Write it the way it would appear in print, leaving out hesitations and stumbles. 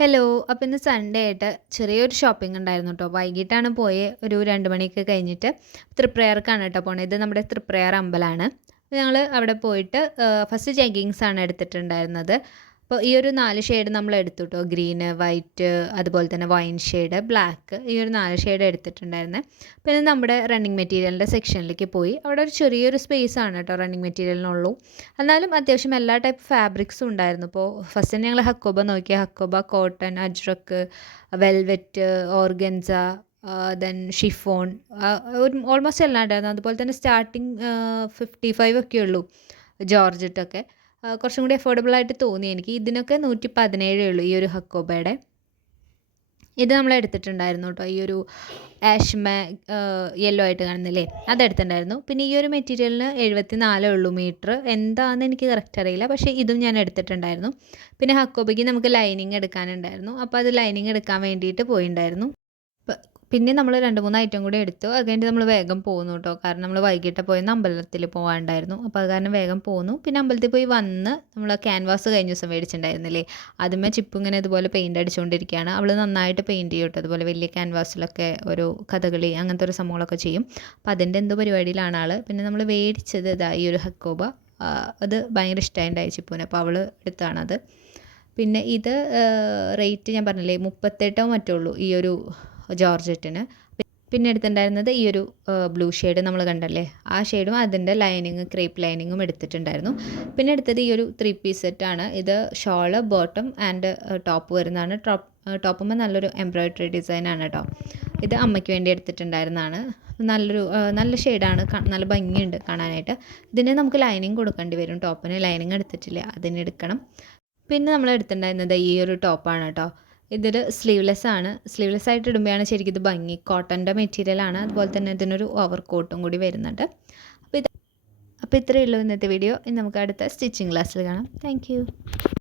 Hello. അപ്പോൾ ഇന്ന് Sunday ആയിട്ട് ചെറിയൊരു ഷോപ്പിംഗ് ഉണ്ടായിരുന്നു കേട്ടോ. വൈകിട്ടാണ് പോയത്. ഒരു 2 മണിയൊക്കെ കഴിഞ്ഞിട്ട് തൃപ്രയാർക്കാണ് കേട്ടോ പോണത്. ഇത് നമ്മുടെ തൃപ്രയാർ അമ്പലമാണ്. ഞങ്ങൾ അവിടെ പോയിട്ട് ഫസ്റ്റ് ജഗ്ഗിങ്സ് ആണ് എടുത്തിട്ടുണ്ടായിരുന്നത്. അപ്പോൾ ഈ ഒരു 4 ഷെയ്ഡ് നമ്മൾ എടുത്തു കേട്ടോ. ഗ്രീന്, വൈറ്റ്, അതുപോലെ തന്നെ വൈൻ ഷെയ്ഡ്, ബ്ലാക്ക്, ഈ ഒരു 4 ഷെയ്ഡ് എടുത്തിട്ടുണ്ടായിരുന്നത്. പിന്നെ നമ്മുടെ റണ്ണിങ് മെറ്റീരിയലിൻ്റെ സെക്ഷനിലേക്ക് പോയി. അവിടെ ഒരു ചെറിയൊരു സ്പേസ് ആണ് കേട്ടോ റണ്ണിങ് മെറ്റീരിയലിനുള്ളൂ. എന്നാലും അത്യാവശ്യം എല്ലാ ടൈപ്പ് ഫാബ്രിക്സും ഉണ്ടായിരുന്നു. ഇപ്പോൾ ഫസ്റ്റ് തന്നെ ഞങ്ങൾ ഹക്കോബ നോക്കി. Hakoba, cotton, Ajrakh, velvet, organza, then chiffon, ഒരു ഓൾമോസ്റ്റ് എല്ലാം ഉണ്ടായിരുന്നു. അതുപോലെ തന്നെ സ്റ്റാർട്ടിങ് 55 ഒക്കെ ഉള്ളൂ ജോർജറ്റൊക്കെ. കുറച്ചും കൂടി അഫോർഡബിൾ ആയിട്ട് തോന്നി എനിക്ക്. ഇതിനൊക്കെ 117 ഉള്ളൂ ഈ ഒരു ഹക്കോബയുടെ. ഇത് നമ്മൾ എടുത്തിട്ടുണ്ടായിരുന്നു കേട്ടോ. ഈ ഒരു ആഷ്മ യെല്ലോ ആയിട്ട് കാണുന്നില്ലേ, അതെടുത്തിട്ടുണ്ടായിരുന്നു. പിന്നെ ഈ ഒരു മെറ്റീരിയലിന് 74 ഉള്ളൂ മീറ്റർ. എന്താണെന്ന് എനിക്ക് കറക്റ്റ് അറിയില്ല, പക്ഷേ ഇതും ഞാൻ എടുത്തിട്ടുണ്ടായിരുന്നു. പിന്നെ ഹക്കോബയ്ക്ക് നമുക്ക് ലൈനിങ് എടുക്കാനുണ്ടായിരുന്നു. അപ്പോൾ അത് ലൈനിങ് എടുക്കാൻ വേണ്ടിയിട്ട് പോയിണ്ടായിരുന്നു. പിന്നെ നമ്മൾ 2-3 ഐറ്റം കൂടി എടുത്തു. അത് കഴിഞ്ഞിട്ട് നമ്മൾ വേഗം പോന്നു കേട്ടോ. കാരണം നമ്മൾ വൈകിട്ട് പോയെന്ന് അമ്പലത്തിൽ പോകാനുണ്ടായിരുന്നു. അപ്പോൾ അത് കാരണം വേഗം പോന്നു. പിന്നെ അമ്പലത്തിൽ പോയി വന്ന് നമ്മൾ ക്യാൻവാസ് കഴിഞ്ഞ ദിവസം മേടിച്ചിട്ടുണ്ടായിരുന്നില്ലേ, അതുമേ ചിപ്പ് ഇങ്ങനെ ഇതുപോലെ പെയിൻറ്റ് അടിച്ചുകൊണ്ടിരിക്കുകയാണ്. അവൾ നന്നായിട്ട് പെയിൻറ്റ് ചെയ്യും കേട്ടോ. അതുപോലെ വലിയ ക്യാൻവാസിലൊക്കെ ഒരു കഥകളി അങ്ങനത്തെ ഒരു സംഭവങ്ങളൊക്കെ ചെയ്യും. അപ്പോൾ അതിൻ്റെ എന്തോ പരിപാടിയിലാണ് ആൾ. പിന്നെ നമ്മൾ മേടിച്ചത് ഇതാ ഈ ഒരു ഹക്കോബ. അത് ഭയങ്കര ഇഷ്ടമായിട്ടുണ്ടായി ചിപ്പുവിന്. അപ്പോൾ അവൾ എടുത്താണത്. പിന്നെ ഇത് റേറ്റ് ഞാൻ പറഞ്ഞില്ലേ 38 മറ്റേ ഉള്ളൂ ഈ ഒരു ജോർജറ്റിന്. പിന്നെ എടുത്തിട്ടുണ്ടായിരുന്നത് ഈ ഒരു ബ്ലൂ ഷെയ്ഡ് നമ്മൾ കണ്ടല്ലേ, ആ ഷെയ്ഡും അതിൻ്റെ ലൈനിങ് ക്രേപ്പ് ലൈനിങ്ങും എടുത്തിട്ടുണ്ടായിരുന്നു. പിന്നെ എടുത്തത് ഈ ഒരു 3 പീസ് സെറ്റാണ്. ഇത് ഷോള്, ബോട്ടം ആൻഡ് ടോപ്പ് വരുന്നതാണ്. ടോപ്പുമ്പോൾ നല്ലൊരു എംബ്രോയ്ഡറി ഡിസൈനാണ് കേട്ടോ. ഇത് അമ്മയ്ക്ക് വേണ്ടി എടുത്തിട്ടുണ്ടായിരുന്നതാണ്. നല്ല ഷെയ്ഡാണ്, നല്ല ഭംഗിയുണ്ട് കാണാനായിട്ട്. ഇതിന് നമുക്ക് ലൈനിങ് കൊടുക്കേണ്ടി വരും. ടോപ്പിന് ലൈനിങ് എടുത്തിട്ടില്ല, അതിന് എടുക്കണം. പിന്നെ നമ്മൾ എടുത്തിട്ടുണ്ടായിരുന്നത് ഈ ഒരു ടോപ്പാണ് കേട്ടോ. ഇതൊരു സ്ലീവ്ലെസ് ആണ്. സ്ലീവ്ലെസ് ആയിട്ട് ഇടുമ്പോഴാണ് ശരിക്കും ഇത് ഭംഗി. കോട്ടൻ്റെ മെറ്റീരിയലാണ്. അതുപോലെ തന്നെ ഇതിനൊരു ഓവർ കോട്ടും കൂടി വരുന്നുണ്ട്. അപ്പോൾ ഇത്രയേ ഉള്ളൂ ഇന്നത്തെ വീഡിയോ. ഇനി നമുക്ക് അടുത്ത സ്റ്റിച്ചിങ് ക്ലാസ്സിൽ കാണാം. താങ്ക്